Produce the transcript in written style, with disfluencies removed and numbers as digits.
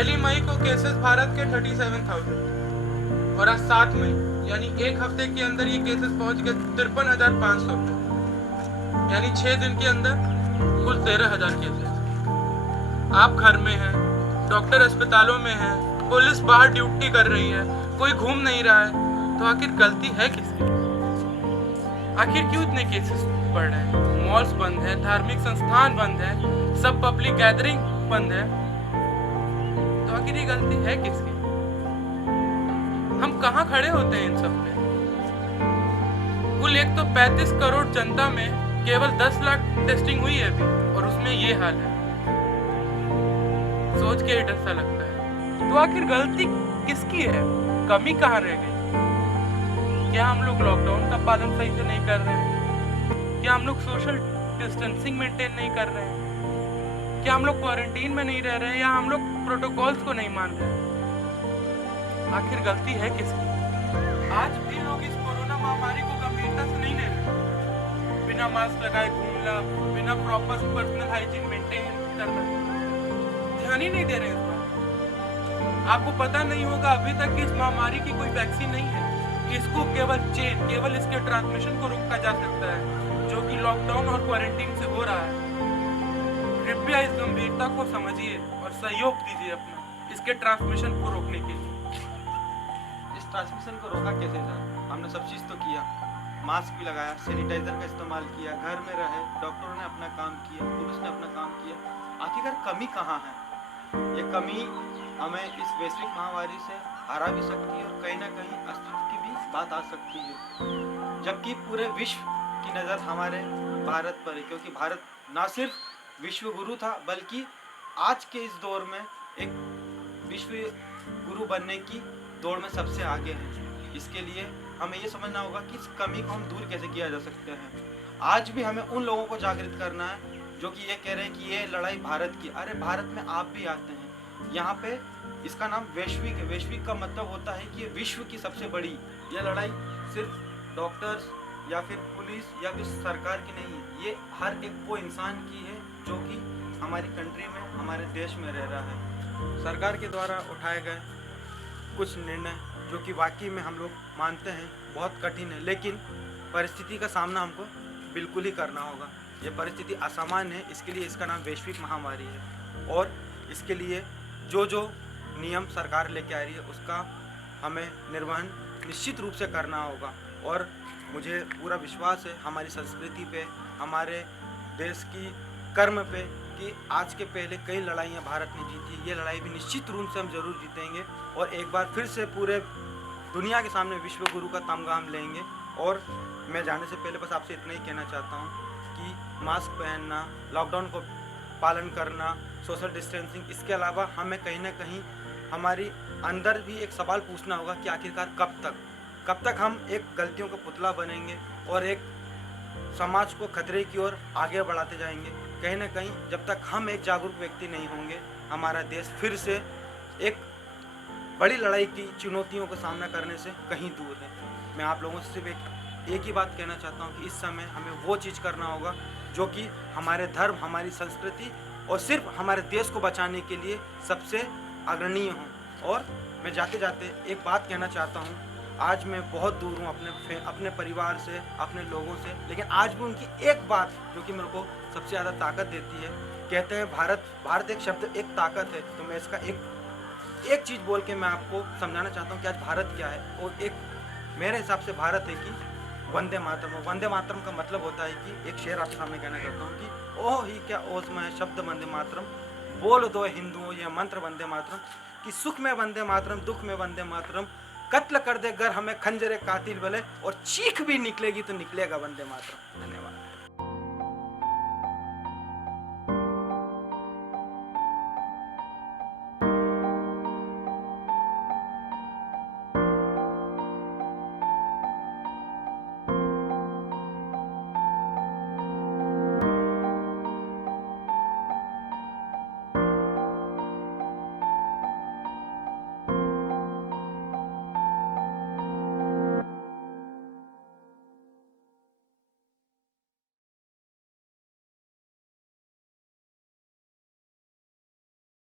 पहली मई को केसेस भारत के 37,000 और आज 7 मई यानी एक हफ्ते के अंदर ये केसेस पहुंच गए 53,500 पे, यानी 6 दिन के अंदर कुल 13,000 केसेस। आप घर में हैं, डॉक्टर अस्पतालों में हैं, पुलिस बाहर ड्यूटी कर रही है, कोई घूम नहीं रहा है, तो आखिर गलती है किसकी? आखिर क्यों इतने केसेस बढ़ रहे हैं? मॉल्स बंद है, धार्मिक संस्थान बंद है, सब पब्लिक गैदरिंग बंद है, तो आखिर ये गलती है किसकी? हम कहाँ खड़े होते हैं इन सब पे? कुल 135 करोड़ जनता में केवल 10 लाख टेस्टिंग हुई है अभी, और उसमें ये हाल है। सोच के ही डर सा लगता है। तो आखिर गलती किसकी है? कमी कहाँ रह गई? क्या हम लोग लॉकडाउन का पालन सही से नहीं कर रहे हैं? क्या हम लोग सोशल डिस्टेंसिंग मेंटेन नहीं कर रहे हैं? क्या हम लोग क्वारंटीन में नहीं रह रहे हैं, या हम लोग प्रोटोकॉल्स को नहीं मान रहे हैं? आखिर गलती है किसकी? आज भी लोग इस कोरोना महामारी को गंभीरता से नहीं ले रहे। बिना मास्क लगाए घूमना, बिना प्रॉपर पर्सनल हाइजीन मेंटेन करना, ध्यान ही नहीं दे रहे इस बार। आपको पता नहीं होगा अभी तक कि इस महामारी की कोई वैक्सीन नहीं है, कि इसको केवल इसके ट्रांसमिशन को रोका जा सकता है, जो कि लॉकडाउन और क्वारंटीन से हो रहा है। कृपया इस गंभीरता को समझिए और सहयोग दीजिए अपना इसके ट्रांसमिशन को रोकने के लिए। इस ट्रांसमिशन को रोका कैसे सर? हमने सब चीज़ तो किया, मास्क भी लगाया, सैनिटाइजर का इस्तेमाल किया, घर में रहे, डॉक्टरों ने अपना काम किया, पुलिस ने अपना काम किया। आखिरकार कमी कहाँ है? ये कमी हमें इस वैश्विक महामारी से हरा भी सकती है और कहीं ना कहीं अस्तित्व की भी बात आ सकती है, जबकि पूरे विश्व की नज़र हमारे भारत पर है, क्योंकि भारत ना सिर्फ विश्व गुरु था, बल्कि आज के इस दौर में एक विश्व गुरु बनने की दौड़ में सबसे आगे है। इसके लिए हमें ये समझना होगा कि इस कमी को हम दूर कैसे किया जा सकते हैं। आज भी हमें उन लोगों को जागृत करना है जो कि ये कह रहे हैं कि ये लड़ाई भारत की। अरे भारत में आप भी आते हैं, यहाँ पे इसका नाम वैश्विक है। वैश्विक का मतलब होता है कि ये विश्व की सबसे बड़ी ये लड़ाई सिर्फ डॉक्टर्स या फिर पुलिस या फिर सरकार की नहीं है, ये हर एक वो इंसान की है जो कि हमारी कंट्री में, हमारे देश में रह रहा है। सरकार के द्वारा उठाए गए कुछ निर्णय जो कि वाकई में हम लोग मानते हैं बहुत कठिन है, लेकिन परिस्थिति का सामना हमको बिल्कुल ही करना होगा। ये परिस्थिति असामान्य है, इसके लिए इसका नाम वैश्विक महामारी है, और इसके लिए जो जो नियम सरकार लेके आ रही है उसका हमें निर्वहन निश्चित रूप से करना होगा। और मुझे पूरा विश्वास है हमारी संस्कृति पे, हमारे देश की कर्म पे, कि आज के पहले कई लड़ाइयाँ भारत ने जीती, ये लड़ाई भी निश्चित रूप से हम जरूर जीतेंगे और एक बार फिर से पूरे दुनिया के सामने विश्व गुरु का तमगा हम लेंगे। और मैं जाने से पहले बस आपसे इतना ही कहना चाहता हूँ कि मास्क पहनना, लॉकडाउन को पालन करना, सोशल डिस्टेंसिंग, इसके अलावा हमें कहीं ना कहीं हमारी अंदर भी एक सवाल पूछना होगा कि आखिरकार कब तक हम एक गलतियों का पुतला बनेंगे और एक समाज को खतरे की ओर आगे बढ़ाते जाएंगे। कहीं ना कहीं जब तक हम एक जागरूक व्यक्ति नहीं होंगे, हमारा देश फिर से एक बड़ी लड़ाई की चुनौतियों का सामना करने से कहीं दूर है। मैं आप लोगों से सिर्फ एक ही बात कहना चाहता हूँ कि इस समय हमें वो चीज़ करना होगा जो कि हमारे धर्म, हमारी संस्कृति और सिर्फ हमारे देश को बचाने के लिए सबसे अग्रणीय हो। और मैं जाते जाते एक बात कहना चाहता हूँ, आज मैं बहुत दूर हूँ अपने परिवार से, अपने लोगों से, लेकिन आज भी उनकी एक बात जो कि मेरे को सबसे ज़्यादा ताकत देती है। कहते हैं भारत एक शब्द, एक ताकत है, तो मैं इसका एक चीज़ बोल के मैं आपको समझाना चाहता हूँ कि आज भारत क्या है। और एक मेरे हिसाब से भारत है कि वंदे मातरम। वंदे मातरम का मतलब होता है कि एक शेर आपके सामने कहना चाहता हूँ कि ओह ही क्या ओज़मा है शब्द वंदे मातरम, बोल दो हिंदुओं ये मंत्र वंदे मातरम, कि सुख में वंदे मातरम, दुख में वंदे मातरम, कत्ल कर दे गर हमें खंजरे कातिल बले, और चीख भी निकलेगी तो निकलेगा वंदे मातरम। धन्यवाद।